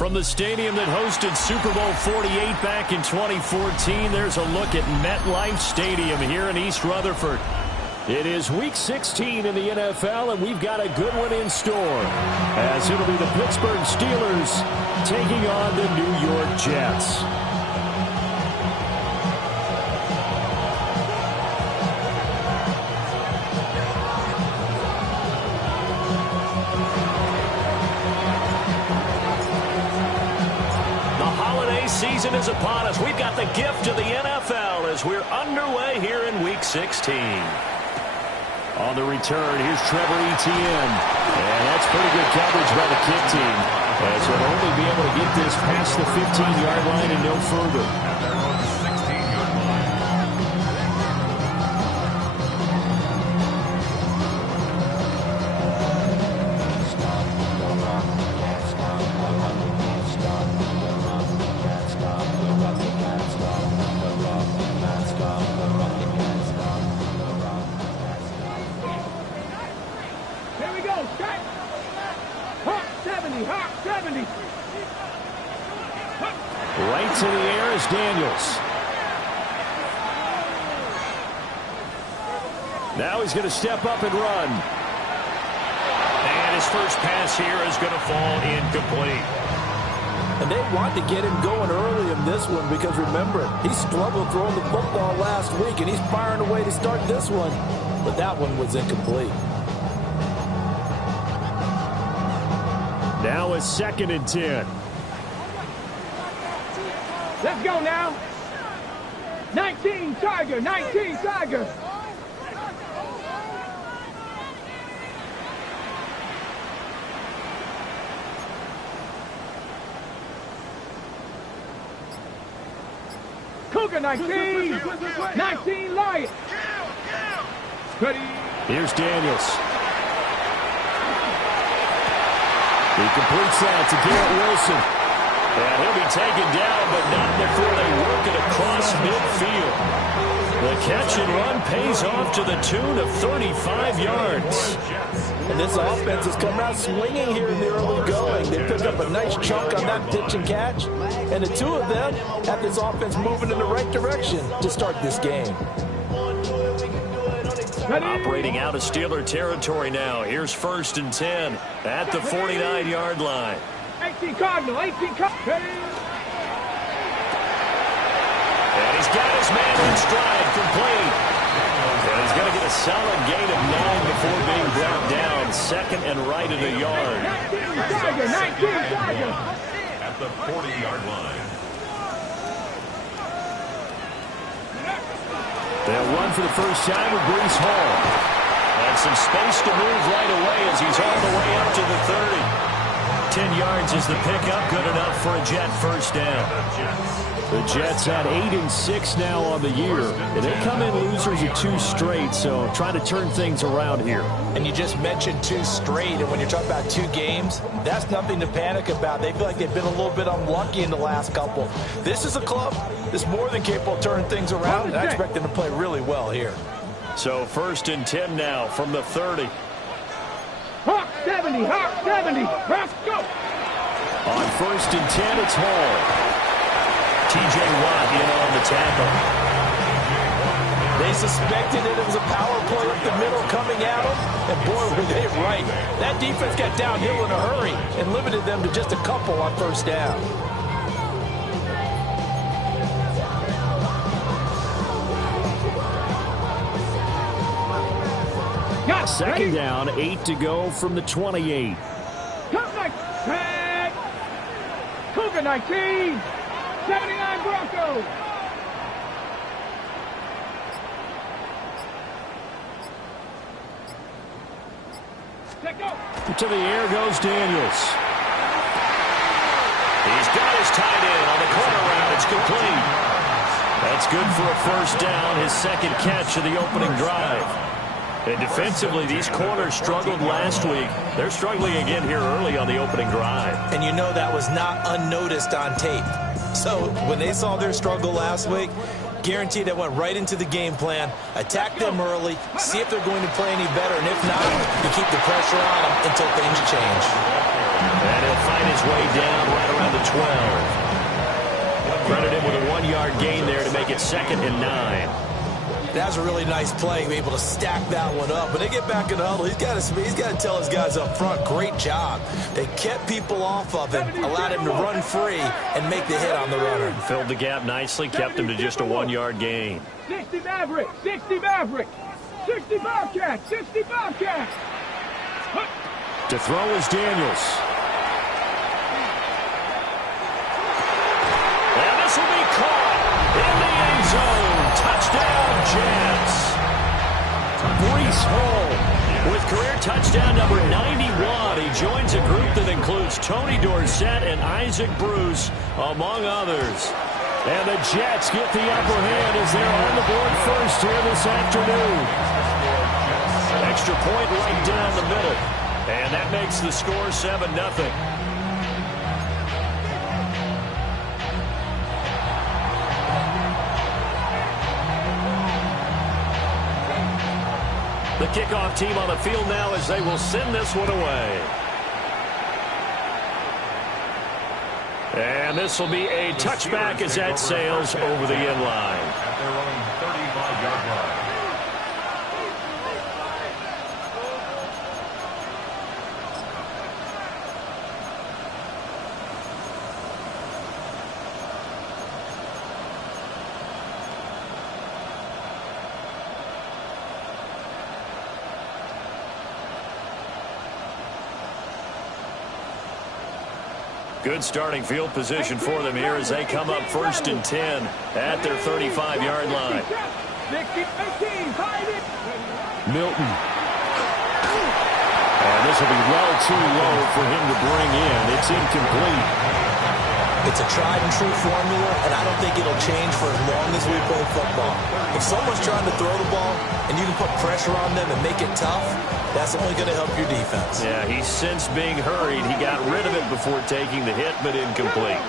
From the stadium that hosted Super Bowl 48 back in 2014, there's a look at MetLife Stadium here in East Rutherford. It is Week 16 in the NFL, and we've got a good one in store, as it'll be the Pittsburgh Steelers taking on the New York Jets. Season is upon us. We've got the gift of the NFL as we're underway here in Week 16. On the return, here's Trevor Etienne. And that's pretty good coverage by the kick team, as he'll only be able to get this past the 15-yard line and no further. Right to the air is Daniels. Now he's going to step up and run. And his first pass here is going to fall incomplete. And they want to get him going early in this one because, remember, he struggled throwing the football last week, and he's firing away to start this one. But that one was incomplete. Now it's 2nd and 10. Let's go now. 19 Tiger, 19 Tiger. Cougar 19, 19 Lion. Ready. Here's Daniels. He completes that to Garrett Wilson. And he'll be taken down, but not before they work it across midfield. The catch and run pays off to the tune of 35 yards. And this offense has come out swinging here in the early going. They picked up a nice chunk on that pitch and catch. And the two of them have this offense moving in the right direction to start this game. Operating out of Steeler territory now. Here's 1st and 10 at the 49-yard line. 18 Cardinal, 18 Cardinal. And he's got his man in stride, complete. And he's going to get a solid gain of 9 before being brought down. 2nd and right at a yard. 19 Tiger, 19 Tiger. At the 40-yard line. They'll run for the first time with Breece Hall. And some space to move right away as he's all the way up to the 30. 10 yards is the pickup, good enough for a Jet first down. The Jets had 8-6 now on the year, and they come in losers of 2 straight, so trying to turn things around here. And you just mentioned 2 straight, and when you're talking about 2 games, that's nothing to panic about. They feel like they've been a little bit unlucky in the last couple. This is a club that's more than capable of turning things around, and I expect them to play really well here. So 1st and 10 now from the 30. Hawk 70, Hawk 70. Let's go. On 1st and 10, it's Hall. T.J. Watt in on the tackle. They suspected it was a power play up the middle coming at them, and boy, were they right. That defense got downhill in a hurry and limited them to just a couple on 1st down. Second down, 8 to go from the 28. Cougar 19, 79 Broncos. To the air goes Daniels. He's got his tight end on the corner route. It's complete. That's good for a first down, his 2nd catch of the opening drive. And defensively, these corners struggled last week. They're struggling again here early on the opening drive. And you know that was not unnoticed on tape. So when they saw their struggle last week, Guaranteed they went right into the game plan, attack them early, see if they're going to play any better, and if not, you keep the pressure on them until things change. And he'll find his way down right around the 12. Credit him with a 1-yard gain there to make it 2nd and 9. That's a really nice play, be able to stack that one up. When they get back in the huddle, he's got to tell his guys up front, great job. They kept people off of him, allowed him to run free and make the hit on the runner. Filled the gap nicely, kept him to just a 1-yard gain. 60 Maverick, 60 Maverick, 60 Bobcats, 60 Bobcats. To throw is Daniels. And this will be caught in the end zone. Touchdown, Jets. Breece Hall with career touchdown number 91. He joins a group that includes Tony Dorsett and Isaac Bruce, among others. And the Jets get the upper hand as they're on the board first here this afternoon. Extra point right down the middle. And that makes the score 7-0. The kickoff team on the field now as they will send this one away. And this will be a touchback as that sails over the end line. At their own 35-yard line. Good starting field position for them here as they come up 1st and 10 at their 35-yard line. Milton. And this will be well too low for him to bring in. It's incomplete. It's a tried-and-true formula, and I don't think it'll change for as long as we play football. If someone's trying to throw the ball and you can put pressure on them and make it tough, that's only going to help your defense. Yeah, he's since being hurried. He got rid of it before taking the hit, but incomplete.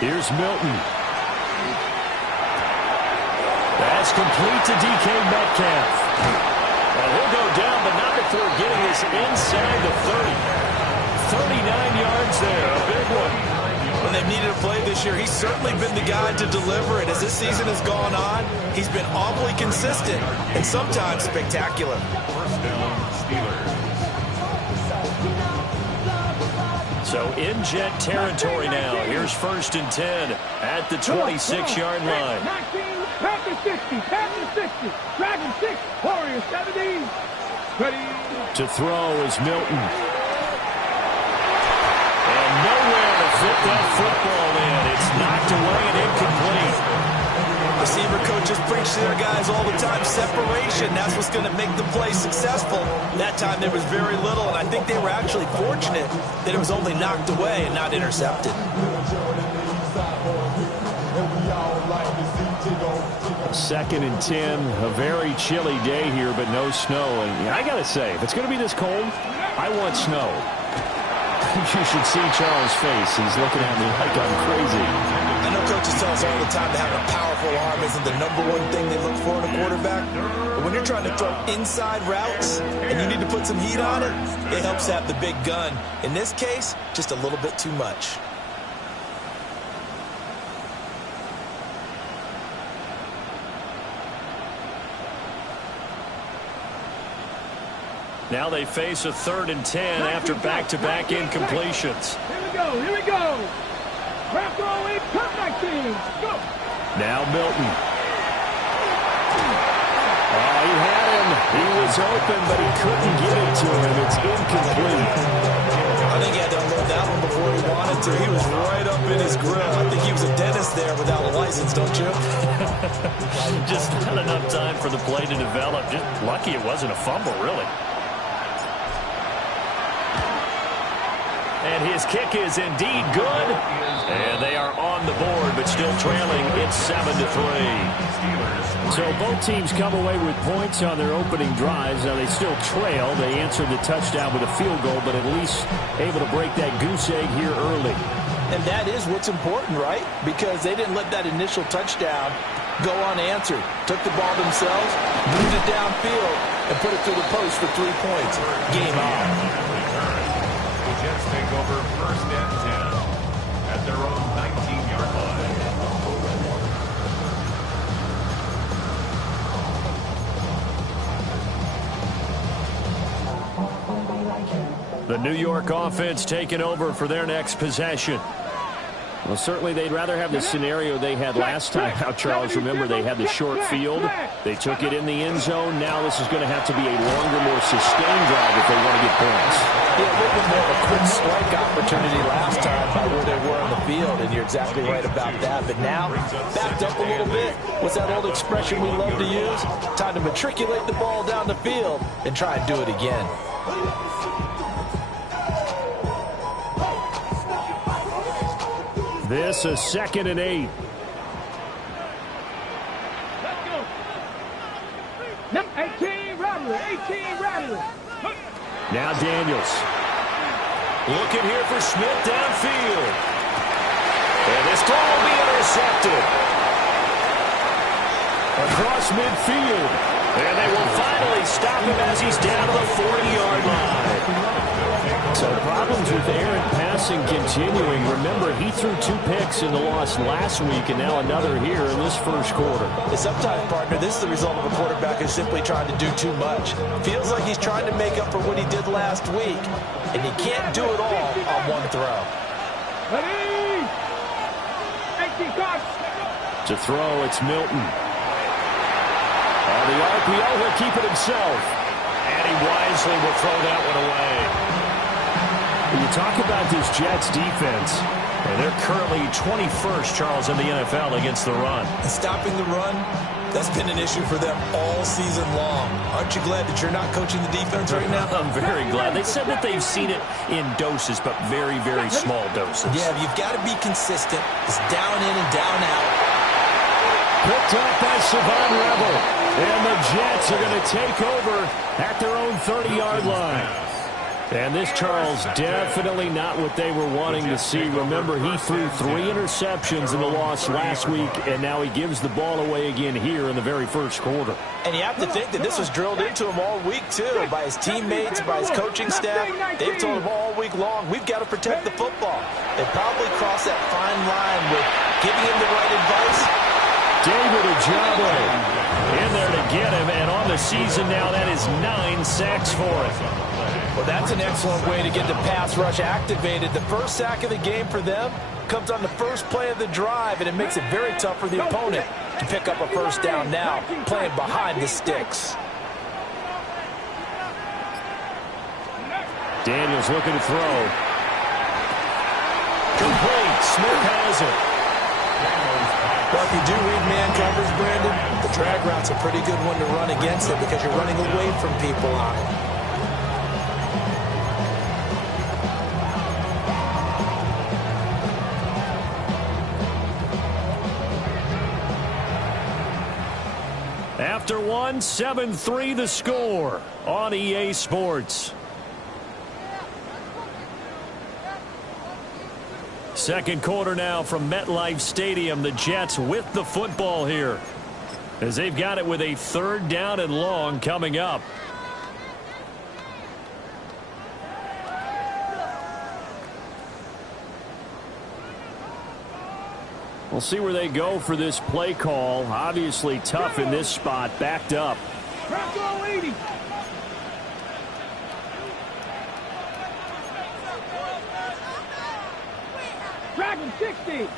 Here's Milton. That's complete to DK Metcalf. And he'll go down, but not before getting this inside the 30. 39 yards there, a big one. When they've needed a play this year, he's certainly been the guy to deliver it. As this season has gone on, he's been awfully consistent and sometimes spectacular. First down, Steelers. So in Jet territory now. Here's 1st and 10 at the 26-yard line. Panther 60, Panther 60, Dragon 6, Warrior 70. Ready. To throw is Milton. Nowhere to fit that football in. It's knocked away and incomplete. Receiver coaches preach to their guys all the time. Separation, that's what's going to make the play successful. That time there was very little, and I think they were actually fortunate that it was only knocked away and not intercepted. 2nd and 10, a very chilly day here, but no snow. And I got to say, if it's going to be this cold, I want snow. You should see Charles' face. He's looking at me like I'm crazy. I know coaches tell us all the time that having a powerful arm isn't the #1 thing they look for in a quarterback. But when you're trying to throw inside routes and you need to put some heat on it, it helps to have the big gun. In this case, just a little bit too much. Now they face a 3rd and 10 after back-to-back incompletions. Here we go, here we go. Grab throw in, come back team. Go. Now Milton. Oh, he had him. He was open, but he couldn't get it to him. It's incomplete. I think he had to unload that one before he wanted to. He was right up in his grill. I think he was a dentist there without a license, don't you? Just not enough time for the play to develop. Just lucky it wasn't a fumble, really. And his kick is indeed good. And they are on the board, but still trailing. It's 7-3. So both teams come away with points on their opening drives. Now they still trail. They answered the touchdown with a field goal, but at least able to break that goose egg here early. And that is what's important, right? Because they didn't let that initial touchdown go unanswered. Took the ball themselves, moved it downfield, and put it through the post for 3 points. Game on. The Jets take over first and 10 at their own 19-yard line. The New York offense taking over for their next possession. Well, certainly they'd rather have the scenario they had last time out, Charles. Remember, they had the short field. They took it in the end zone. Now this is going to have to be a longer, more sustained drive if they want to get points. Yeah, a little bit more of a quick strike opportunity last time by where they were on the field, and you're exactly right about that. But now, backed up a little bit. What's that old expression we love to use? Time to matriculate the ball down the field and try and do it again. This a 2nd and 8. Let's go. 18 Rattler, 18 Rattler. Now Daniels. Looking here for Smith downfield. And this throw will be intercepted. Across midfield. And they will finally stop him as he's down to the 40-yard line. So problems with errant passing continuing. Remember, he threw 2 picks in the loss last week and now another here in this first quarter. Sometimes, partner, this is the result of a quarterback who's simply trying to do too much. Feels like he's trying to make up for what he did last week, and he can't do it all on one throw. Ready? 18 cards. To throw, it's Milton. On the RPO, he'll keep it himself. And he wisely will throw that one away. When you talk about this Jets defense, and they're currently 21st, Charles, in the NFL against the run. And stopping the run, that's been an issue for them all season long. Aren't you glad that you're not coaching the defense right now? I'm very glad. They said that they've seen it in doses, but very, very small doses. Yeah, you've got to be consistent. It's down in and down out. Picked up by Savon Rebel. And the Jets are going to take over at their own 30-yard line. And this, Charles, definitely not what they were wanting to see. Remember, he threw 3 interceptions in the loss last week, and now he gives the ball away again here in the very first quarter. And you have to think that this was drilled into him all week, too, by his teammates, by his coaching staff. They've told him all week long, we've got to protect the football. They probably crossed that fine line with giving him the right advice. David Ojabo in there to get him, and on the season now, that is 9 sacks for him. Well, that's an excellent way to get the pass rush activated. The first sack of the game for them comes on the first play of the drive, and it makes it very tough for the opponent to pick up a first down now, playing behind the sticks. Daniels looking to throw. Complete. Smith has it. Well, if you do read man coverage, Brandon, the drag route's a pretty good one to run against it because you're running away from people on it. After 1, 7-3 the score on EA Sports. Second quarter now from MetLife Stadium. The Jets with the football here as they've got it with a 3rd down and long coming up. We'll see where they go for this play call. Obviously tough in this spot, backed up. Bronco 80. Dragon 60.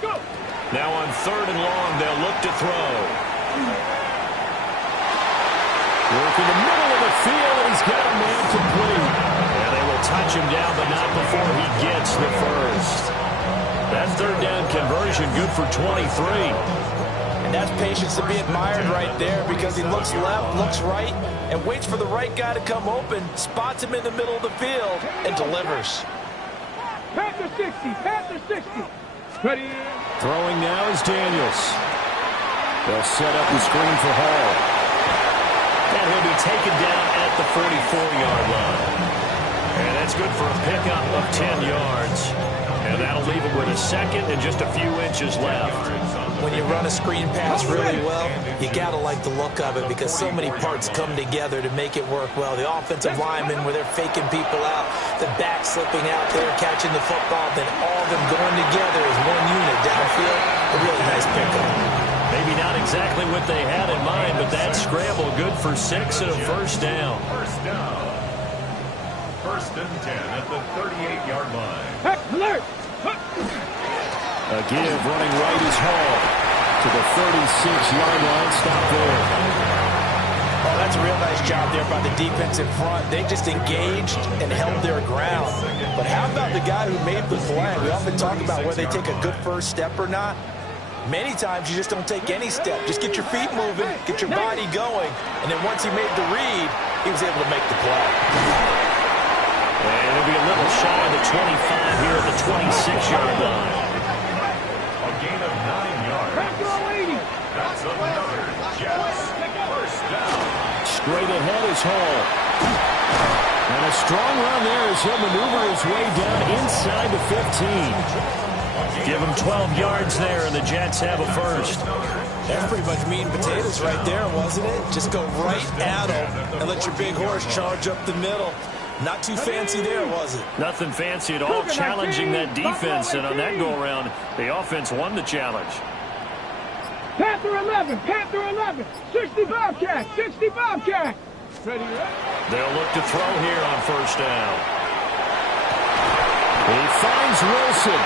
Go. Now on 3rd and long, they'll look to throw. Work in the middle of the field, and he's got a man complete. And they will touch him down, but not before he gets the first. That 3rd down conversion good for 23. And that's patience to be admired right there because he looks left, looks right, and waits for the right guy to come open, spots him in the middle of the field, and delivers. Panther 60. Panther 60. Ready. Throwing now is Daniels. They'll set up the screen for Hall. And he'll be taken down at the 44-yard line. And that's good for a pickup of 10 yards. And that'll leave him with a second and just a few inches left. When you run a screen pass really well, you got to like the look of it because so many parts come together to make it work well. The offensive linemen where they're faking people out, the back slipping out there, catching the football, then all of them going together as one unit downfield. A really nice pickup. Maybe not exactly what they had in mind, but that scramble good for 6 and a first down. First and 10 at the 38-yard line. Hey, alert! A give running right is Hall to the 36-yard line. Stop there. Oh, that's a real nice job there by the defense in front. They just engaged and held their ground. But how about the guy who made the play? We often talk about whether they take a good first step or not. Many times you just don't take any step. Just get your feet moving, get your body going, and then once he made the read, he was able to make the play. And it'll be a little shy of the 25 here at the 26-yard line. A gain of 9 yards. That's another Jets first down. Straight ahead is Hall. And a strong run there as he'll maneuver his way down inside the 15. Give him 12 yards there, and the Jets have a first. That's pretty much meat and potatoes right there, wasn't it? Just go right at him and let your big horse charge up the middle. Not too fancy there, was it? Nothing fancy at all, challenging that defense, and on that go-around, the offense won the challenge. Panther 11, Panther 11, 60 Bobcat, 60 Bobcat. Ready, ready? They'll look to throw here on first down. He finds Wilson.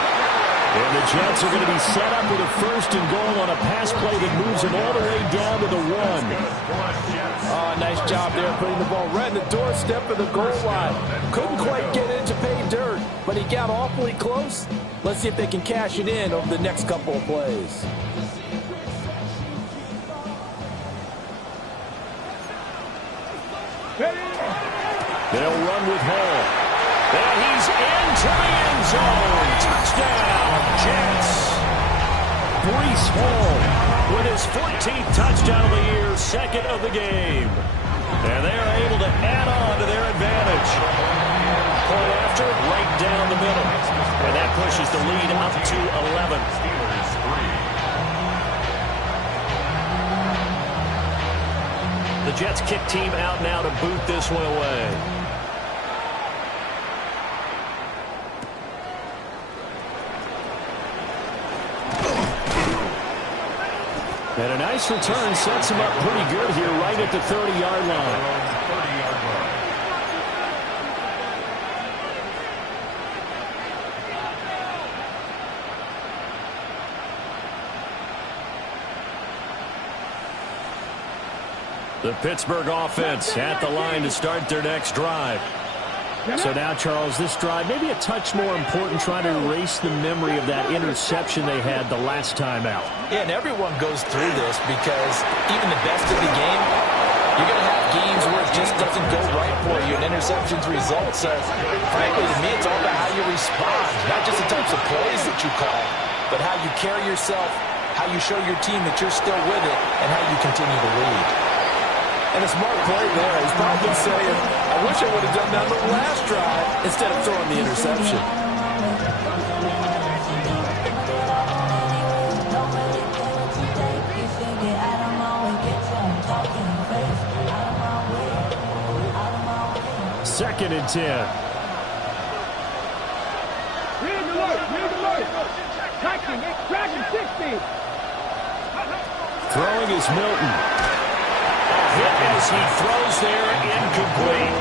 And the Jets are going to be set up with a first and goal on a pass play that moves them all the way down to the 1. Oh, nice job there putting the ball right in the doorstep of the goal line. Couldn't quite get it to pay dirt, but he got awfully close. Let's see if they can cash it in over the next couple of plays. They'll run with Hall. And he's into the end zone. Touchdown, Jets. Breece Hall with his 14th touchdown of the year, second of the game. And they're able to add on to their advantage. Point after, right down the middle. And that pushes the lead up to 11. The Jets kick team out now to boot this one away. And a nice return sets him up pretty good here right at the 30-yard line. The Pittsburgh offense at the line to start their next drive. So now, Charles, this drive maybe a touch more important, trying to erase the memory of that interception they had the last time out. Yeah, and everyone goes through this because even the best of the game, you're going to have games where it just doesn't go right for you, and interceptions result. So, frankly, to me, it's all about how you respond, not just the types of plays that you call, but how you carry yourself, how you show your team that you're still with it, and how you continue to lead. And a smart play there. He's probably saying, I wish I would have done that on the last drive instead of throwing the interception. Second and 10. Read alert. Tracking 60. Throwing is Milton. Hit as he throws there, incomplete.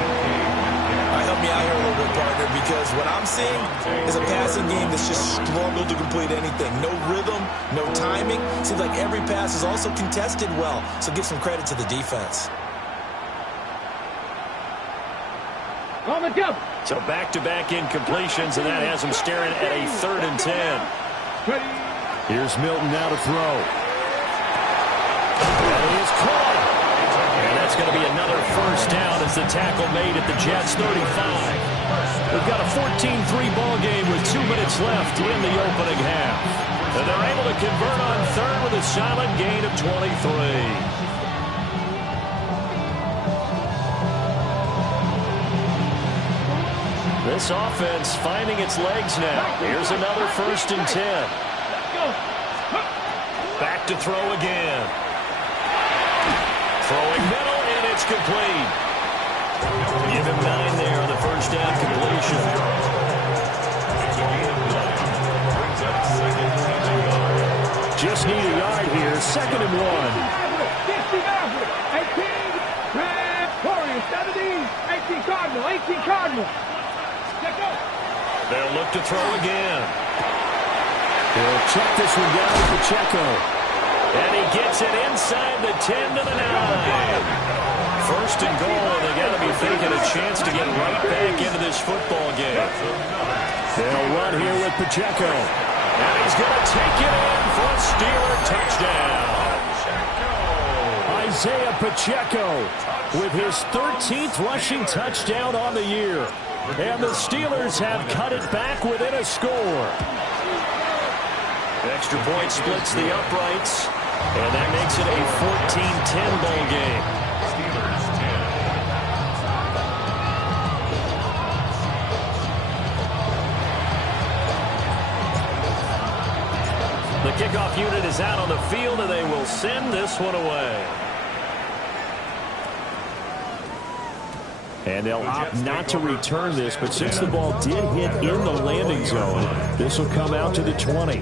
Help me out here a little bit, partner, because what I'm seeing is a passing game that's just struggled to complete anything. No rhythm, no timing. Seems like every pass is also contested well, so give some credit to the defense. On the double. So back-to-back incompletions, and that has him staring at a 3rd and 10. Here's Milton now to throw. And he is caught. And that's going to be another first down as the tackle made at the Jets' 35. We've got a 14-3 ball game with 2 minutes left in the opening half. And they're able to convert on third with a solid gain of 23. This offense finding its legs now. Here's another 1st and 10. Back to throw again. Throwing middle, and it's complete. Give him 9 there on the 1st down completion. Just need a yard here. 2nd and 1. 18 Cardinal, 18 Cardinal. They'll look to throw again. He'll check this one down to Pacheco. And he gets it inside the 10 to the 9. 1st and goal, and they got to be thinking a chance to get right back into this football game. They'll run here with Pacheco. And he's going to take it in for a Steeler touchdown. Isaiah Pacheco with his 13th rushing touchdown on the year. And the Steelers have cut it back within a score. Extra point splits the uprights, and that makes it a 14-10 ball game. Steelers 10. The kickoff unit is out on the field, and they will send this one away. And they'll opt not to return this, but since the ball did hit in the landing zone, this will come out to the 20.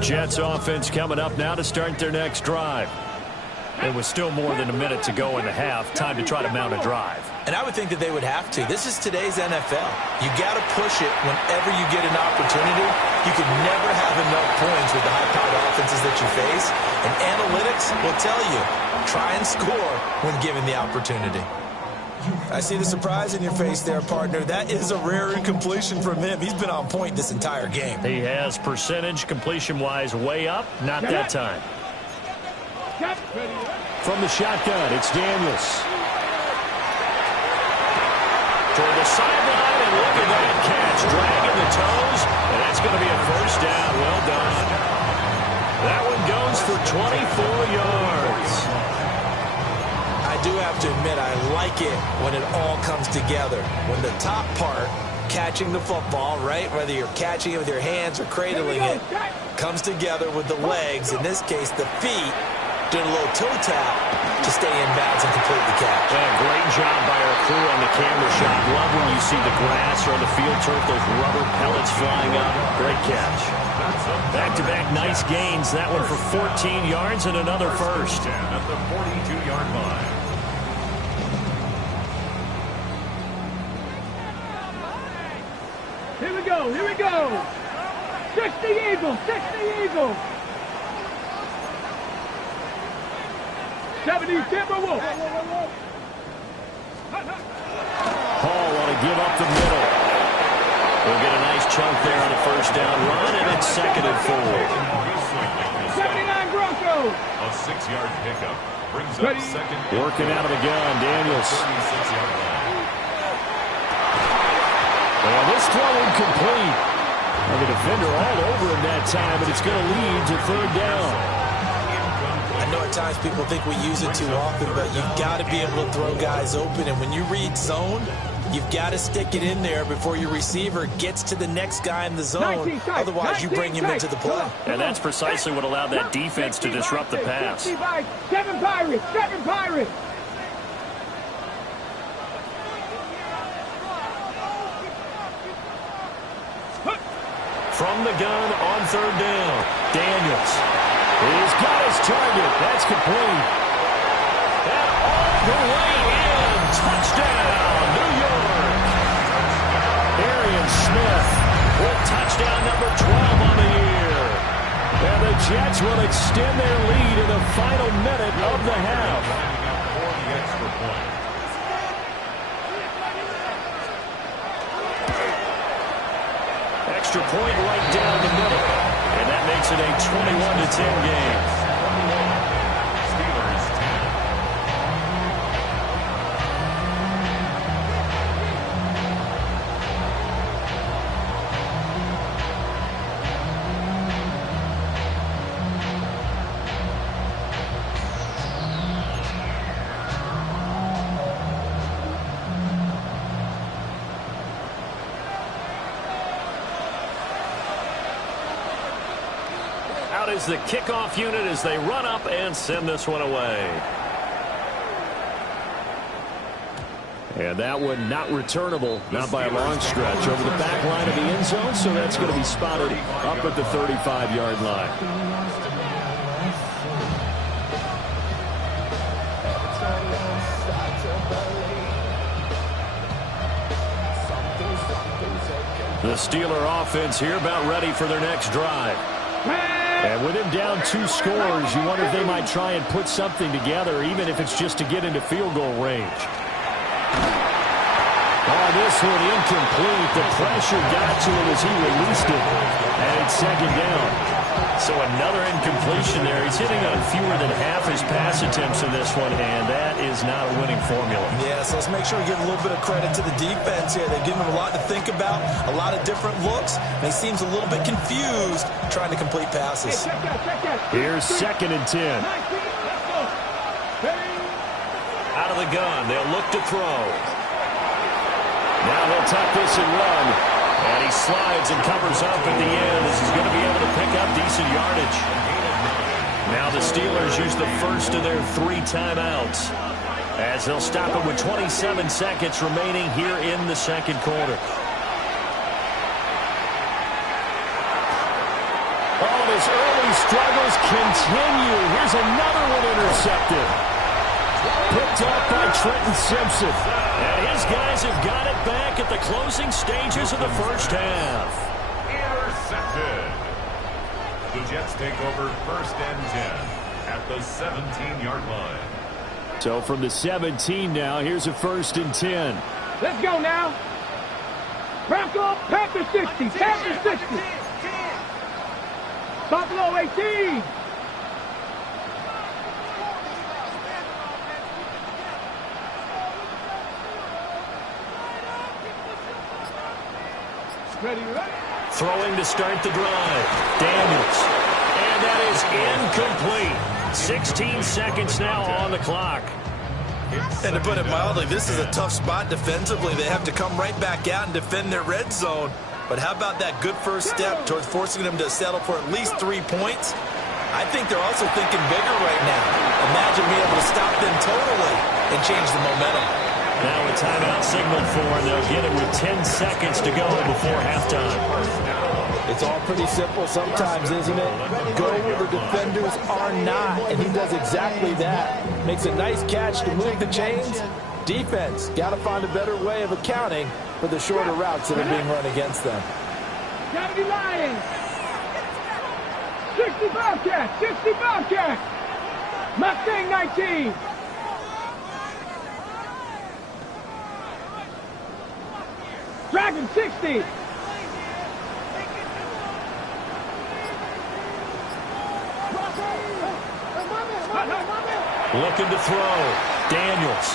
Jets offense coming up now to start their next drive. It was still more than a minute to go in the half. Time to try to mount a drive. And I would think that they would have to. This is today's NFL. You got to push it whenever you get an opportunity. You can never have enough points with the high-powered offenses that you face. And analytics will tell you, try and score when given the opportunity. I see the surprise in your face there, partner. That is a rare incompletion from him. He's been on point this entire game. He has percentage completion-wise way up. Not that time. From the shotgun, it's Daniels. Toward the sideline, and look at that catch. Dragging the toes, and that's going to be a 1st down. Well done. That one goes for 24 yards. I do have to admit, I like it when it all comes together. When the top part, catching the football, right, whether you're catching it with your hands or cradling it, comes together with the legs, in this case the feet, doing a little toe tap to stay in bounds and complete the catch. Yeah, great job by our crew on the camera shot. Love when you see the grass or on the field turf, those rubber pellets flying up. Great catch. Back-to-back nice gains. That one for 14 yards and another 1st. At the 42-yard line. Here we go, here we go. 60 Eagles, 60 Eagles. 70 Timberwolves. Hall want to give up the middle. We'll get a nice chunk there on the 1st down run, and it's 2nd and 4. 79 Broncos. A 6-yard pickup brings up 2nd. Working out of the gun, Daniels. 36-yard line. And this throw incomplete. And the defender all over him that time, but it's going to lead to 3rd down. I know at times people think we use it too often, but you've got to be able to throw guys open. And when you read zone, you've got to stick it in there before your receiver gets to the next guy in the zone. Otherwise, you bring him into the play. And that's precisely what allowed that defense to disrupt the pass. 7 Pirates, 7 Pirates. From the gun on 3rd down, Daniels. He's got his target. That's complete. And all the way in. Touchdown, New York. Arian Smith with touchdown number 12 on the year. And the Jets will extend their lead in the final minute of the half. For the extra point. Extra point right down the middle. And that makes it a 21-10 game. Steelers 10. is the kickoff unit as they run up and send this one away. And that one not returnable, not by a long stretch, over the back line of the end zone, so that's going to be spotted up at the 35-yard line. The Steeler offense here about ready for their next drive. And with him down 2 scores, you wonder if they might try and put something together, even if it's just to get into field goal range. Oh, this one incomplete. The pressure got to him as he released it. And it's second down. So another incompletion there. He's hitting on fewer than half his pass attempts in this one, and that is not a winning formula. Yeah, so let's make sure we give a little bit of credit to the defense here. They've given him a lot to think about, a lot of different looks, and he seems a little bit confused trying to complete passes. Here's 2nd and 10. Out of the gun, they'll look to throw. Now they'll tuck this and run. And he slides and covers up at the end as he's going to be able to pick up decent yardage. Now the Steelers use the first of their 3 timeouts as they'll stop it with 27 seconds remaining here in the second quarter. Oh, his early struggles continue. Here's another one intercepted. Picked up by Trenton Simpson. And his guys have got it back at the closing stages of the first half. Intercepted. The Jets take over 1st and 10 at the 17-yard line. So from the 17 now, here's a 1st and 10. Let's go now. Bronco, Panther 60, Panther 60. Buffalo 18. Ready. Throwing to start the drive. Daniels. And that is incomplete. 16 seconds now on the clock. And to put it mildly, this is a tough spot defensively. They have to come right back out and defend their red zone. But how about that good first step towards forcing them to settle for at least 3 points? I think they're also thinking bigger right now. Imagine being able to stop them totally and change the momentum. Now a timeout signaled for, and they'll get it with 10 seconds to go before halftime. It's all pretty simple sometimes, isn't it? Go where the defenders are not, and he does exactly that. Makes a nice catch to move the chains. Defense, got to find a better way of accounting for the shorter routes that are being run against them. 70 Lions. 60 Bobcats, 60 Bobcats. Mustang 19. Dragon 60. Looking to throw. Daniels.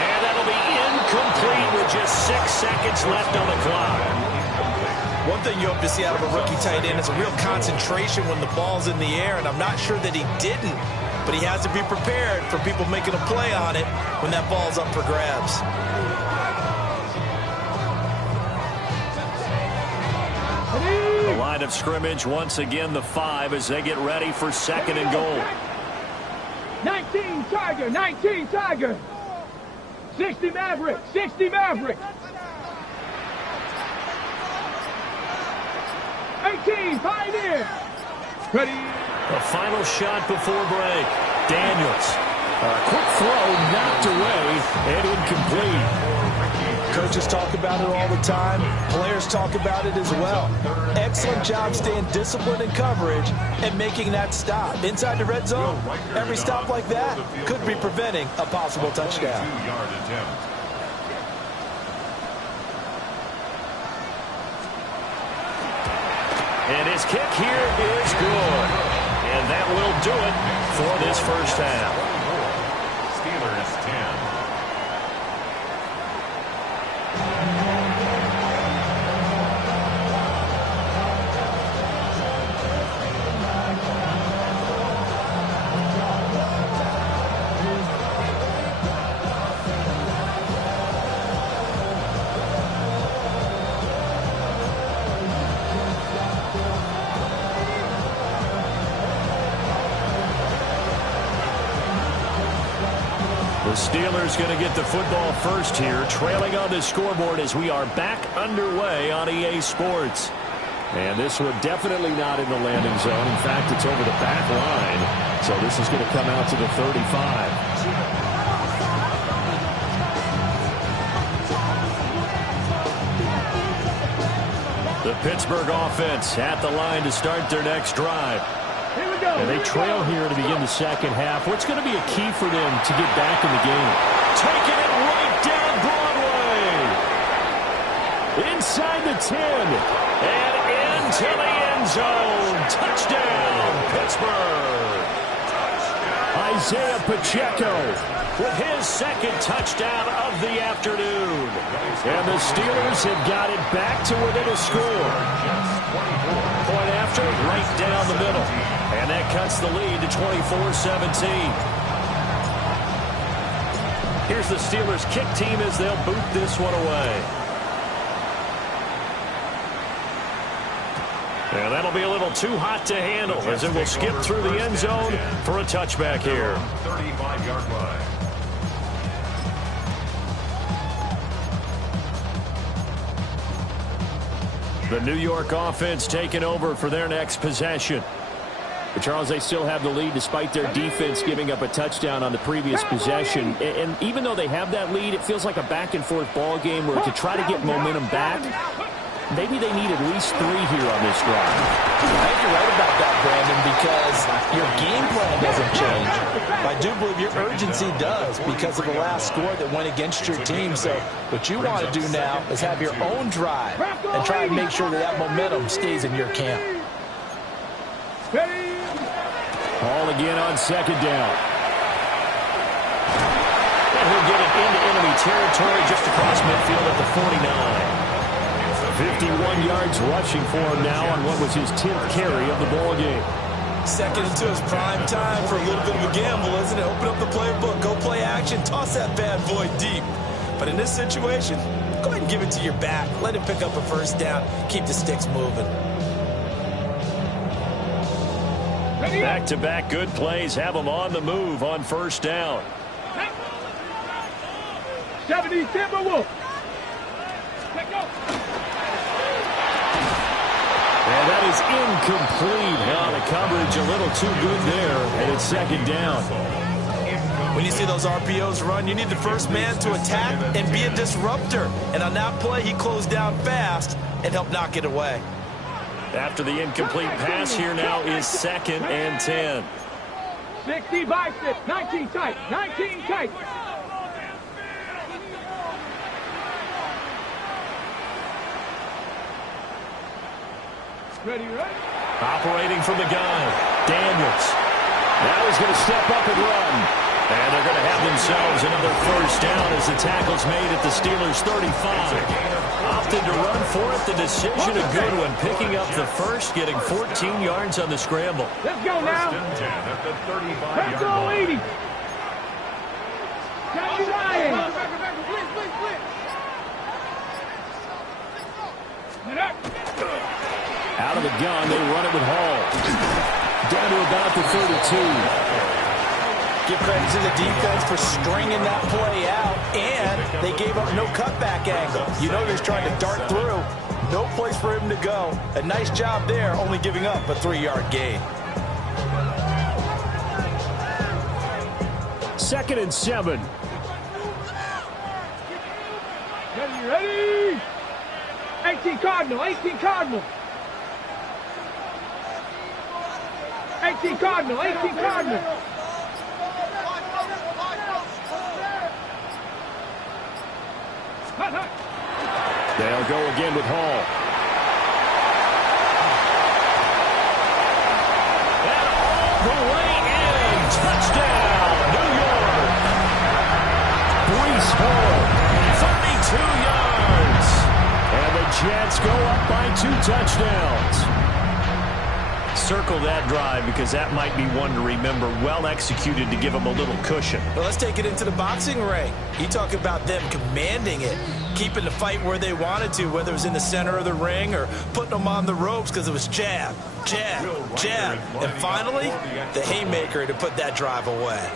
And that'll be incomplete with just 6 seconds left on the clock. One thing you hope to see out of a rookie tight end is a real concentration when the ball's in the air, and I'm not sure that he didn't, but he has to be prepared for people making a play on it when that ball's up for grabs. The line of scrimmage, once again, the 5 as they get ready for 2nd and goal. 19 Tiger, 19 Tiger. 60 Maverick, 60 Maverick. 18 Pioneer. Ready. The final shot before break. Daniels. A quick throw knocked away and incomplete. Coaches talk about it all the time. Players talk about it as well. Excellent job staying disciplined in coverage and making that stop. Inside the red zone, every stop like that could be preventing a possible touchdown. And his kick here is good. And that will do it for this first half. Steelers 10. The Steelers going to get the football first here, trailing on the scoreboard as we are back underway on EA Sports. And this one definitely not in the landing zone. In fact, it's over the back line. So this is going to come out to the 35. The Pittsburgh offense at the line to start their next drive. Here we go. And they trail here to begin the second half. What's going to be a key for them to get back in the game? Taking it right down Broadway. Inside the 10. And into the end zone. Touchdown, Pittsburgh. Isaiah Pacheco with his second touchdown of the afternoon. And the Steelers have got it back to within a score. Point after, right down the middle. And that cuts the lead to 24-17. Here's the Steelers kick team as they'll boot this one away. And that'll be a little too hot to handle as it will skip through the end zone for a touchback here. 35-yard line. The New York offense taking over for their next possession. But Charles, they still have the lead despite their defense giving up a touchdown on the previous possession. And even though they have that lead, it feels like a back-and-forth ball game where to try to get momentum back, maybe they need at least 3 here on this drive. I think you're right about that, Brandon, because your game plan doesn't change. I do believe your urgency does because of the last score that went against your team. So what you want to do now is have your own drive and try and make sure that that momentum stays in your camp. Ball again on second down. And he'll get it into enemy territory just across midfield at the 49. 51 yards rushing for him now on what was his 10th carry of the ball game. Second into his prime time for a little bit of a gamble, isn't it? Open up the playbook, go play action, toss that bad boy deep. But in this situation, go ahead and give it to your back. Let him pick up a first down. Keep the sticks moving. Back-to-back good plays have them on the move on first down. 70 Timberwolf. And that is incomplete. Now the coverage a little too good there, and it's second down. When you see those RPOs run, you need the first man to attack and be a disruptor. And on that play, he closed down fast and helped knock it away. After the incomplete pass, here now is 2nd and 10. 60 by 6, 19 tight, 19 tight. Ready. Operating from the gun, Daniels. Now he's going to step up and run. And they're going to have themselves another first down as the tackle's made at the Steelers' 35. Opted to run for it. The decision a good one. Picking up the first, getting 14 yards on the scramble. Let's go now. First and 10 at the 35-yard Let's go, line. 80. Johnny Ryan. Out of the gun, they run it with Hall. Down to about the 32. Give credit to the defense for stringing that play out, and they gave up no cutback angle. You know they're trying to dart through. No place for him to go. A nice job there, only giving up a 3-yard gain. 2nd and 7. Ready. 18 Cardinal, 18 Cardinal. 18 Cardinal, 18 Cardinal. They'll go again with Hall. And all the way in. Touchdown, New York. Breece Hall, 32 yards. And the Jets go up by 2 touchdowns. Circle that drive because that might be one to remember. Well executed to give them a little cushion. Well, let's take it into the boxing ring. You talk about them commanding it, keeping the fight where they wanted to, whether it was in the center of the ring or putting them on the ropes because it was jab, jab, jab. And finally, the haymaker to put that drive away.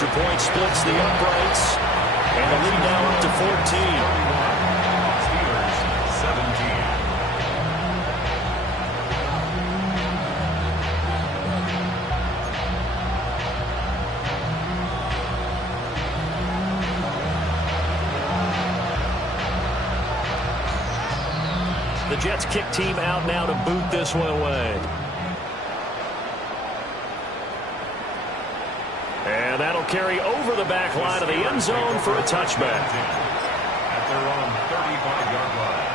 extra point splits the uprights. And the lead now up to 14. Steelers 17. The Jets kick team out now to boot this one away. And that'll carry over the back line of the end zone for a touchback. At their own 35-yard line.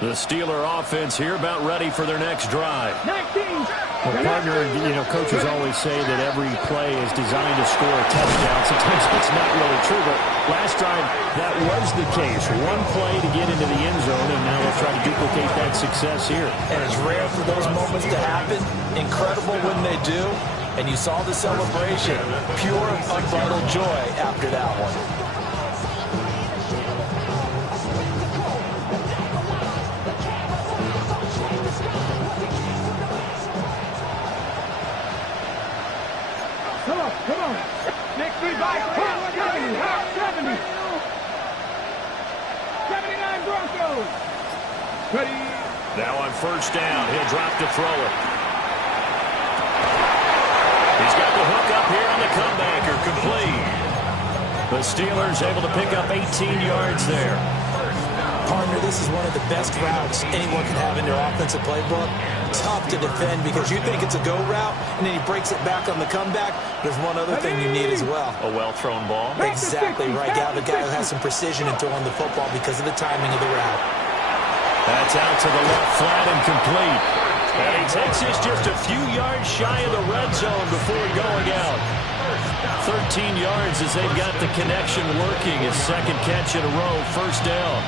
The Steeler offense here about ready for their next drive. 19. Well, partner, coaches always say that every play is designed to score a touchdown. Sometimes that's not really true, but last drive, that was the case. One play to get into the end zone, and now they'll try to duplicate that success here. And it's rare for those moments to happen. Incredible when they do. And you saw the celebration. Pure, unbridled joy after that one. Come on. Next three bikes. 70. 70. 79 Broncos. Ready. Now on first down, he'll drop to throw it. He's got the hook up here on the comebacker, complete. The Steelers able to pick up 18 yards there. Partner, this is one of the best routes anyone can have in their offensive playbook. Tough to defend because you think it's a go route, and then he breaks it back on the comeback. There's one other thing you need as well. A well-thrown ball. Exactly right. You have a guy who has some precision in throwing the football because of the timing of the route. That's out to the left flat and complete. And he takes this just a few yards shy of the red zone before going out. 13 yards as they've got the connection working. His second catch in a row, first down.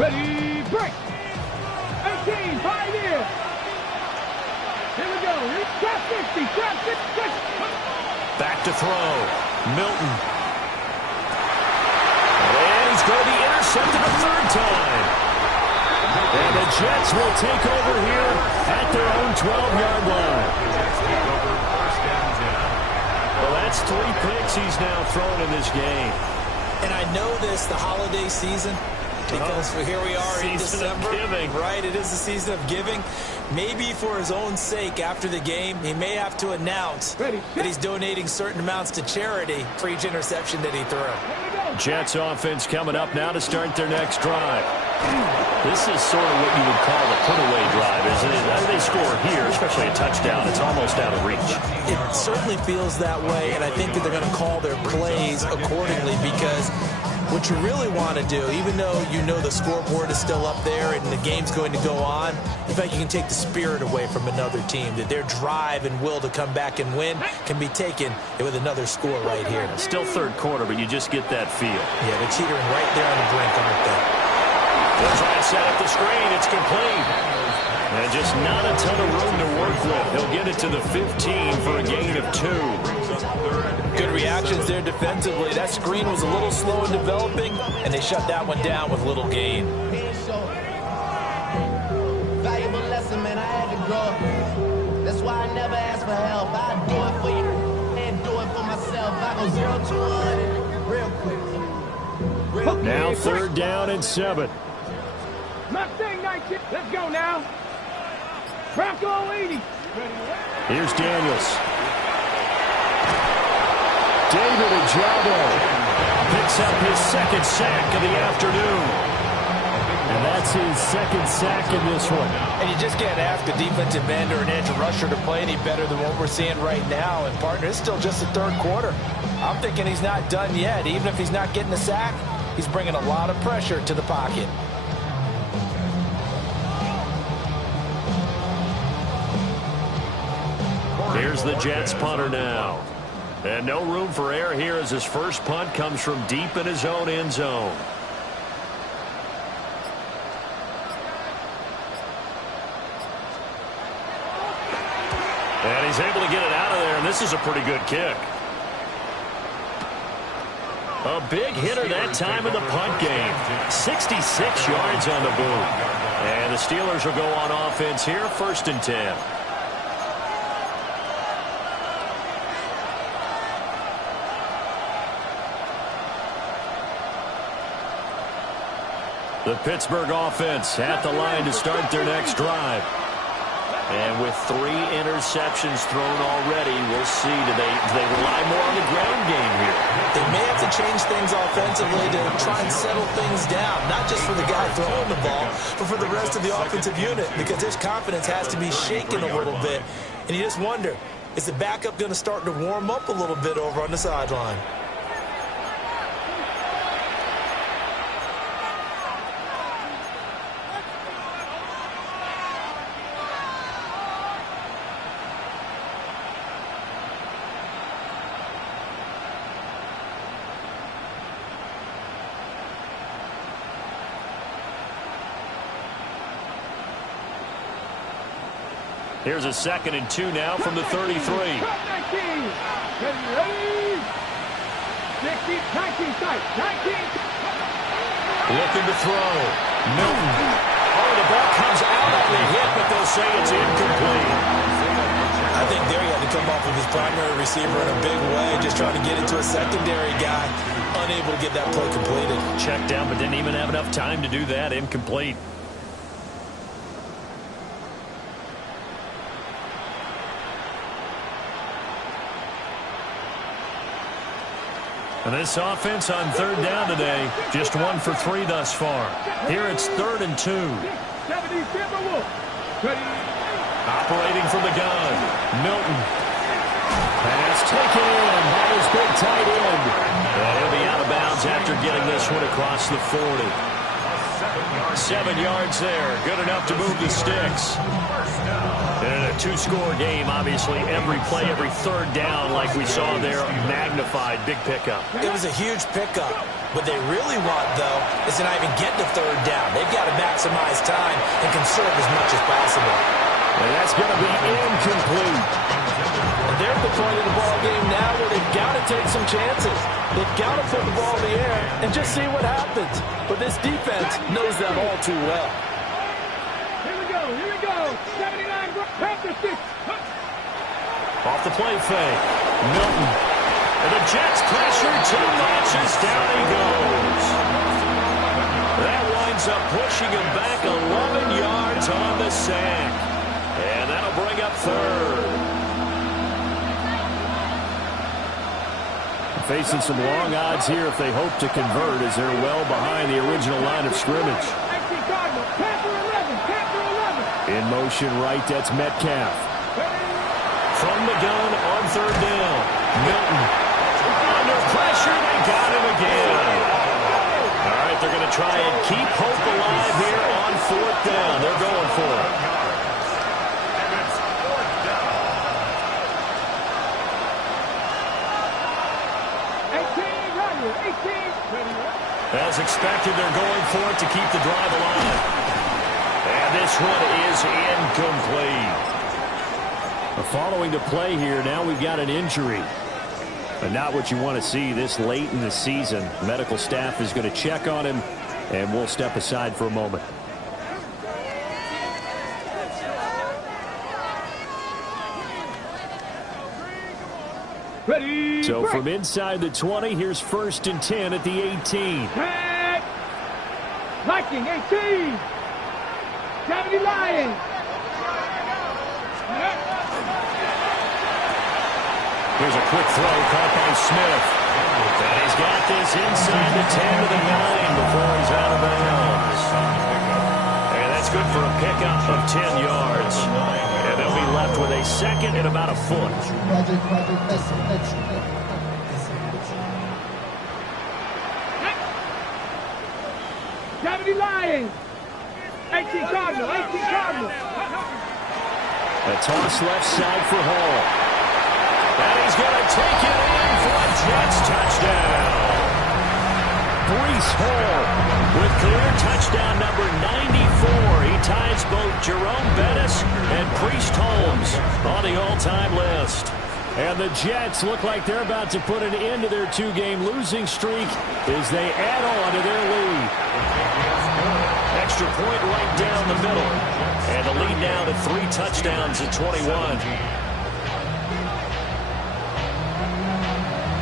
Ready, break. 18, 5 years. Here we go. Trap 60, trap 60. Back to throw. Milton. And he's going to be intercepted a third time. And the Jets will take over here at their own 12-yard line. Well, that's 3 picks he's now thrown in this game. And I know this, the holiday season, because here we are in December, right? It is the season of giving. Maybe for his own sake, after the game, he may have to announce that he's donating certain amounts to charity for each interception that he threw. Jets offense coming up now to start their next drive. This is sort of what you would call the put-away drive, isn't it? As they score here, especially a touchdown, it's almost out of reach. It certainly feels that way, and I think that they're going to call their plays accordingly because what you really want to do, even though you know the scoreboard is still up there and the game's going to go on, in fact, you can take the spirit away from another team, that their drive and will to come back and win can be taken with another score right here. Still third quarter, but you just get that feel. Yeah, they're teetering right there on the brink, aren't they? They'll try and set up the screen. It's complete. And just not a ton of room to work with. He'll get it to the 15 for a gain of 2. Good reactions there defensively. That screen was a little slow in developing, and they shut that one down with little gain. Valuable lesson, man. I had to grow. That's why I never ask for help. I do it for you and do it for myself. I go 0 to 100 real quick. Now third down and 7. Mustang 19. Let's go now. Bronco 80. Here's Daniels. David Ojabo picks up his second sack of the afternoon. And that's his second sack in this one. And you just can't ask a defensive end or an edge rusher to play any better than what we're seeing right now. And, partner, it's still just the third quarter. I'm thinking he's not done yet. Even if he's not getting a sack, he's bringing a lot of pressure to the pocket. Here's the Jets punter now. And no room for error here as his first punt comes from deep in his own end zone. And he's able to get it out of there, and this is a pretty good kick. A big hitter that time in the punt game. 66 yards on the boot. And the Steelers will go on offense here, 1st and 10. The Pittsburgh offense at the line to start their next drive. And with 3 interceptions thrown already, we'll see. Do they rely more on the ground game here? They may have to change things offensively to try and settle things down, not just for the guy throwing the ball, but for the rest of the offensive unit, because his confidence has to be shaken a little bit. And you just wonder, is the backup going to start to warm up a little bit over on the sideline? Here's a 2nd and 2 now from the 33. 19. Ready? 60, 19 sight. 19. Looking to throw. Milton. Oh, the ball comes out on the hit, but they'll say it's incomplete. I think there he had to come off with his primary receiver in a big way, just trying to get into a secondary guy, unable to get that play completed. Checked down, but didn't even have enough time to do that. Incomplete. And this offense on 3rd down today, just 1 for 3 thus far. Here it's 3rd and 2. 70 Ready? Operating from the gun, Milton. Pass taken in by his big tight end. And he'll be out of bounds after getting this one across the 40. 7 yards there, good enough to move the sticks. And in a 2-score game, obviously, every play, every 3rd down, like we saw there, magnified, big pickup. It was a huge pickup. What they really want, though, is to not even get to 3rd down. They've got to maximize time and conserve as much as possible. And that's going to be incomplete. And they're at the point of the ball game now where they've got to take some chances. They've got to put the ball in the air and just see what happens. But this defense knows that all too well. Here we go. 79 Panther 6. Off the play fake. Milton. And the Jets pressure 2 notches. Down he goes. That winds up pushing him back 11 yards on the sack. And that'll bring up 3rd. Facing some long odds here if they hope to convert, as they're well behind the original line of scrimmage. In motion right, that's Metcalf. From the gun on 3rd down. Milton. Under pressure, they got him again. All right, they're going to try and keep hope alive here on 4th down. They're going for it. As expected, they're going for it to keep the drive alive. And this one is incomplete. Following the play here, now we've got an injury. But not what you want to see this late in the season. Medical staff is going to check on him, and we'll step aside for a moment. Ready? So from inside the 20, here's 1st and 10 at the 18. Viking 18. 70 Lions. Here's a quick throw caught by Smith. And he's got this inside the 10 to the 9 before he's out of bounds. And that's good for a pickup of 10 yards. And they'll be left with a 2nd and about a foot. Lions. 18 Cardinal. A toss left side for Hall. And he's going to take it in for a Jets touchdown. Breece Hall with career touchdown number 94. He ties both Jerome Bettis and Priest Holmes on the all-time list. And the Jets look like they're about to put an end to their 2-game losing streak as they add on to their lead. Extra point right down the middle. And the lead now to 3 touchdowns at 21.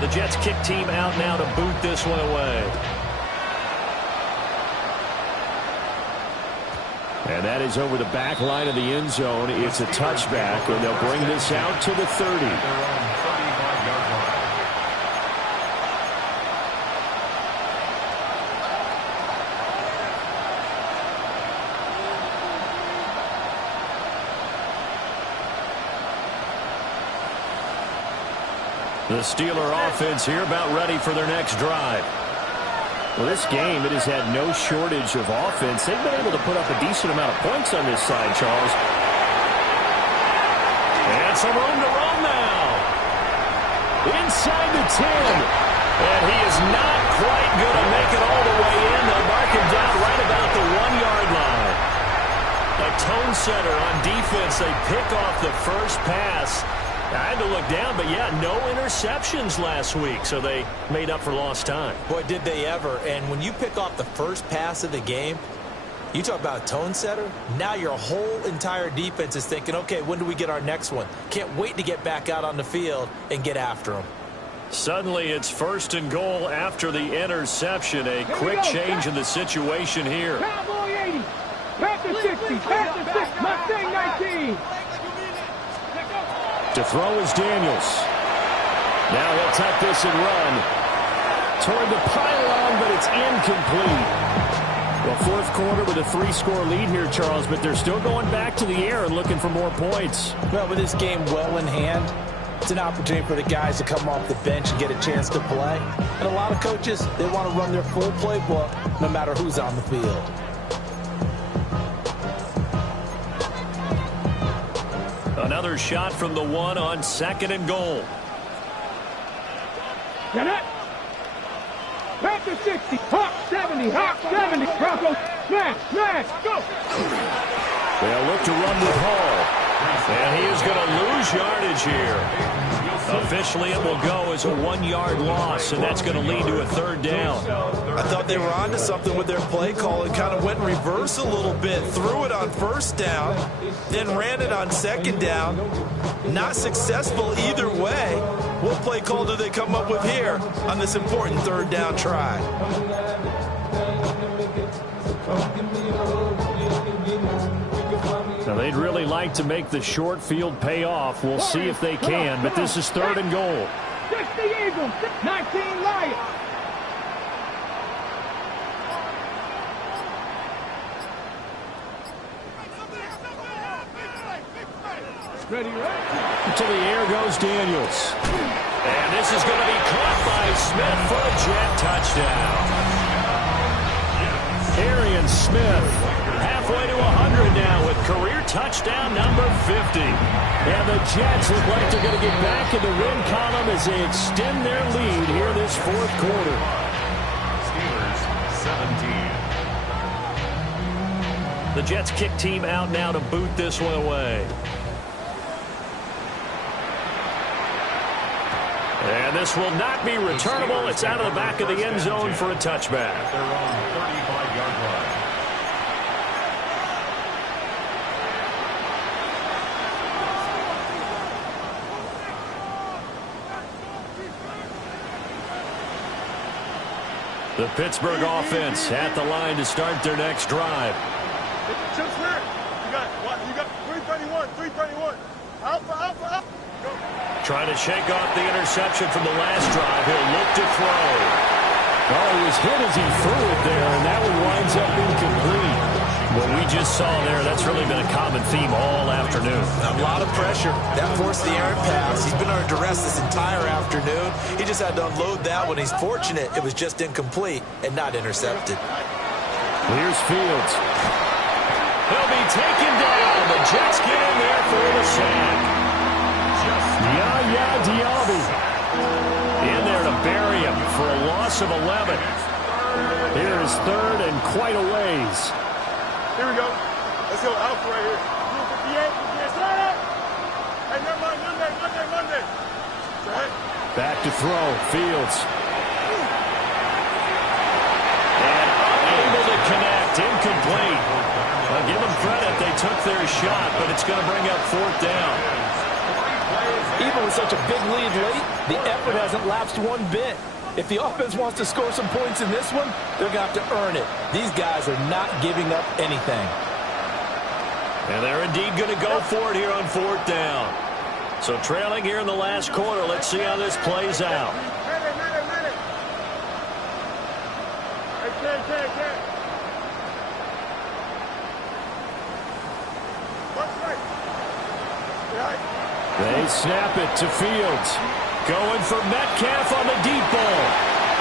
The Jets kick team out now to boot this one away. And that is over the back line of the end zone. It's a touchback, and they'll bring this out to the 30. The Steeler offense here about ready for their next drive. Well, this game, it has had no shortage of offense. They've been able to put up a decent amount of points on this side, Charles. And some room to run now. Inside the 10. And he is not quite going to make it all the way in. They'll mark him down right about the 1-yard line. A tone setter on defense. They pick off the first pass. I had to look down, but yeah, no interceptions last week, so they made up for lost time. Boy, did they ever. And when you pick off the first pass of the game, you talk about a tone setter. Now your whole entire defense is thinking, okay, when do we get our next one? Can't wait to get back out on the field and get after them. Suddenly it's 1st and goal after the interception. A quick change in the situation here. Cowboy 80. Back to 60. Back to 6. Mustang 19. To throw is Daniels. Now he'll tuck this and run toward the pylon, but it's incomplete. Well, 4th quarter with a 3-score lead here, Charles, but they're still going back to the air and looking for more points. Well, with this game well in hand, it's an opportunity for the guys to come off the bench and get a chance to play. And a lot of coaches, they want to run their full playbook no matter who's on the field. Another shot from the 1 on 2nd and goal. Get it. Back to 60. Hawk 70. Hawk 70. Broncos. Smash. Go. They'll look to run with Hall. And he is going to lose yardage here. Officially, it will go as a 1-yard loss, and that's going to lead to a 3rd down. I thought they were onto something with their play call and kind of went in reverse a little bit. Threw it on 1st down, then ran it on 2nd down. Not successful either way. What play call do they come up with here on this important 3rd down try? Now, they'd really like to make the short field pay off. We'll see if they can, but this is 3rd and goal. 60 Eagles, 19 Lions. Ready? To the air goes Daniels. And this is going to be caught by Smith for a Jet touchdown. Arian Smith halfway to 100 now with career touchdown number 50. And the Jets look like they're going to get back in the win column as they extend their lead here this 4th quarter. Steelers 17. The Jets kick team out now to boot this one away. And this will not be returnable. It's out of the back of the end zone for a touchback. Their own 35-yard line. The Pittsburgh offense at the line to start their next drive. Chips here. You got 331. Alpha. Go. Trying to shake off the interception from the last drive. He'll look to throw. Oh, he was hit as he threw it there, and that one winds up incomplete. What we just saw there, that's really been a common theme all afternoon. A lot of pressure. That forced the errant pass. He's been under duress this entire afternoon. He just had to unload that one. He's fortunate it was just incomplete and not intercepted. Here's Fields. He'll be taken down. The Jets get in there for the sack. Yaya Diaby in there to bury him for a loss of 11. Here is 3rd and quite a ways. Here we go. Let's go Alpha right here. 58, start up. Hey, never mind, Monday. Go ahead. Back to throw, Fields. And unable to connect, incomplete. I'll give them credit, they took their shot, but it's going to bring up 4th down. Even with such a big lead late, the effort hasn't lapsed one bit. If the offense wants to score some points in this one, they're going to have to earn it. These guys are not giving up anything. And they're indeed going to go for it here on 4th down. So trailing here in the last quarter, let's see how this plays out. Minute. Hey, They snap it to Fields. Going for Metcalf on the deep ball.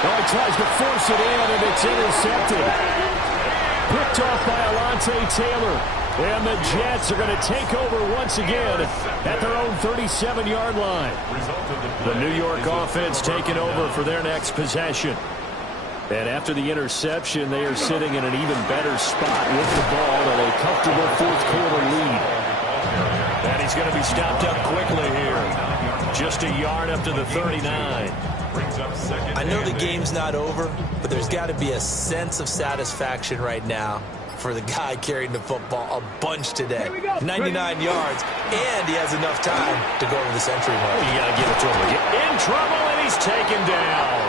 Oh, he tries to force it in, and it's intercepted. Picked off by Alontae Taylor. And the Jets are going to take over once again at their own 37-yard line. The New York offense taking over for their next possession. And after the interception, they are sitting in an even better spot with the ball and a comfortable 4th quarter lead. And he's going to be stopped up quickly here. Just a yard up to the 39. I know the game's not over, but there's got to be a sense of satisfaction right now for the guy carrying the football a bunch today. 99 yards, and he has enough time to go over the century mark. You got to give it to him. In trouble, and he's taken down.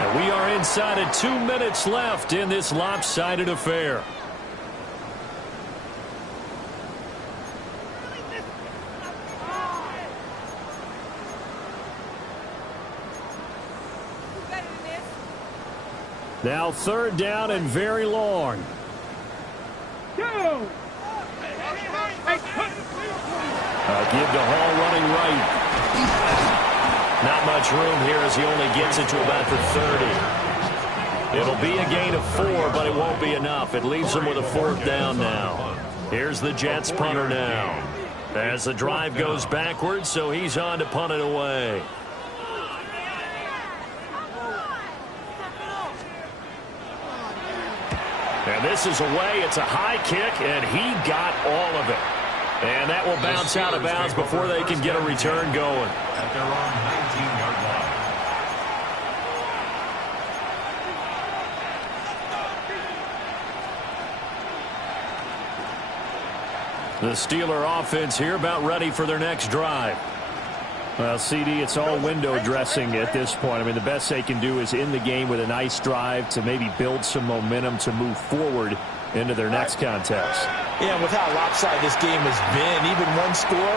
And we are inside of 2 minutes left in this lopsided affair. Now 3rd down and very long. Give to Hall running right. Not much room here as he only gets it to about the 30. It'll be a gain of 4, but it won't be enough. It leaves him with a 4th down now. Here's the Jets punter now. As the drive goes backwards, so he's on to punt it away. And this is away. It's a high kick, and he got all of it. And that will bounce out of bounds before they can get a return going. At their own 19-yard line. The Steeler offense here about ready for their next drive. Well, CD, it's all window dressing at this point. I mean, the best they can do is in the game with a nice drive to maybe build some momentum to move forward into their next contest. Yeah, with how lopsided this game has been, even one score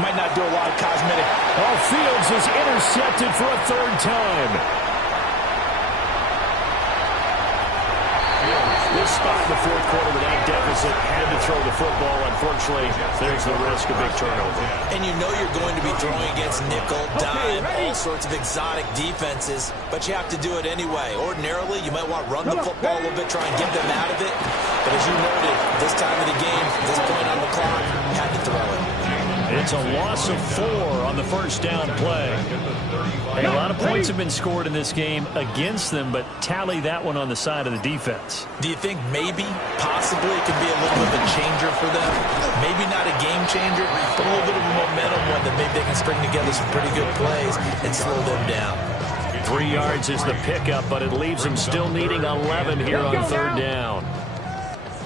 might not do a lot of cosmetic. Oh, Fields is intercepted for a 3rd time. This spot in the 4th quarter with that deficit had to throw the football. Unfortunately, there's the risk of big turnover. And you know you're going to be throwing against nickel, dime, all sorts of exotic defenses, but you have to do it anyway. Ordinarily, you might want to run the football a little bit, try and get them out of it. But as you noted, this time of the game, this point on the clock, had to throw it. It's a loss of 4 on the 1st down play. Hey, a lot of points have been scored in this game against them, but tally that one on the side of the defense. Do you think maybe, possibly, it could be a little bit of a changer for them? Maybe not a game changer, but a little bit of a momentum one that maybe they can string together some pretty good plays and slow them down. 3 yards is the pickup, but it leaves them still needing 11 here on 3rd down.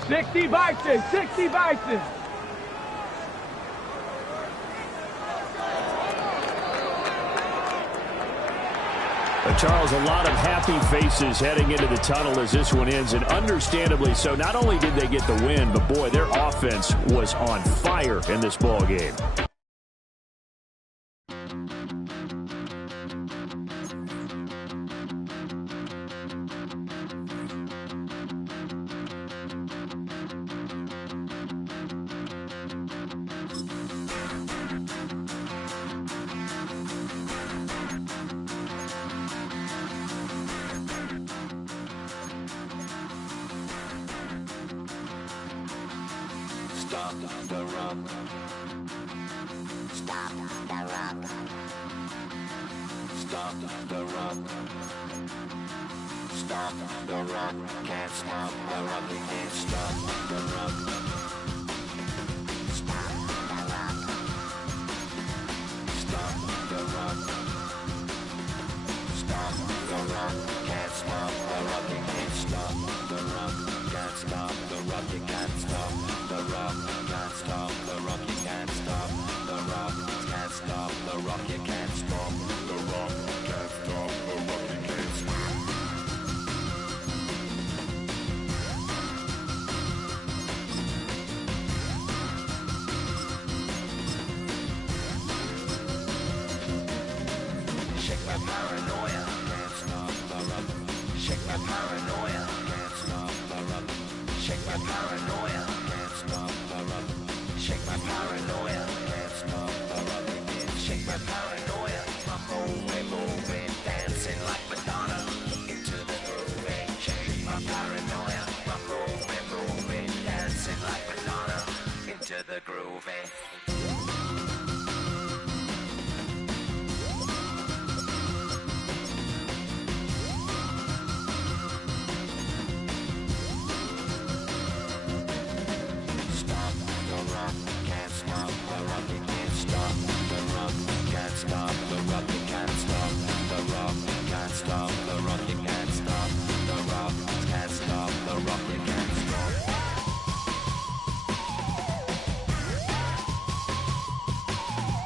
60 Bison, 60 Bison. Charles, a lot of happy faces heading into the tunnel as this one ends, and understandably so. Not only did they get the win, but boy, their offense was on fire in this ball game. Stop the run. Stop the run. Stop the run. Stop the run. Can't stop the run. We can't stop the run. rock, can't stop the rock, you can't stop the rock, can't stop the rock, you can't stop the rock, can't stop the rock, you can't stop the rock, can't stop the rock, you can't stop the rock, can't stop the rock, you can't stop. Shake my paranoia, can't stop the rock. Shake my paranoia, can't stop the rock. Shake my paranoia, can't stop the rock. Shake my paranoia, can't stop the rock. Shake my paranoia, I'm moving, dancing like Madonna into the groove. Shake my paranoia, I'm moving, dancing like Madonna into the groove. Can't stop the rock, you can't stop the rock, can't stop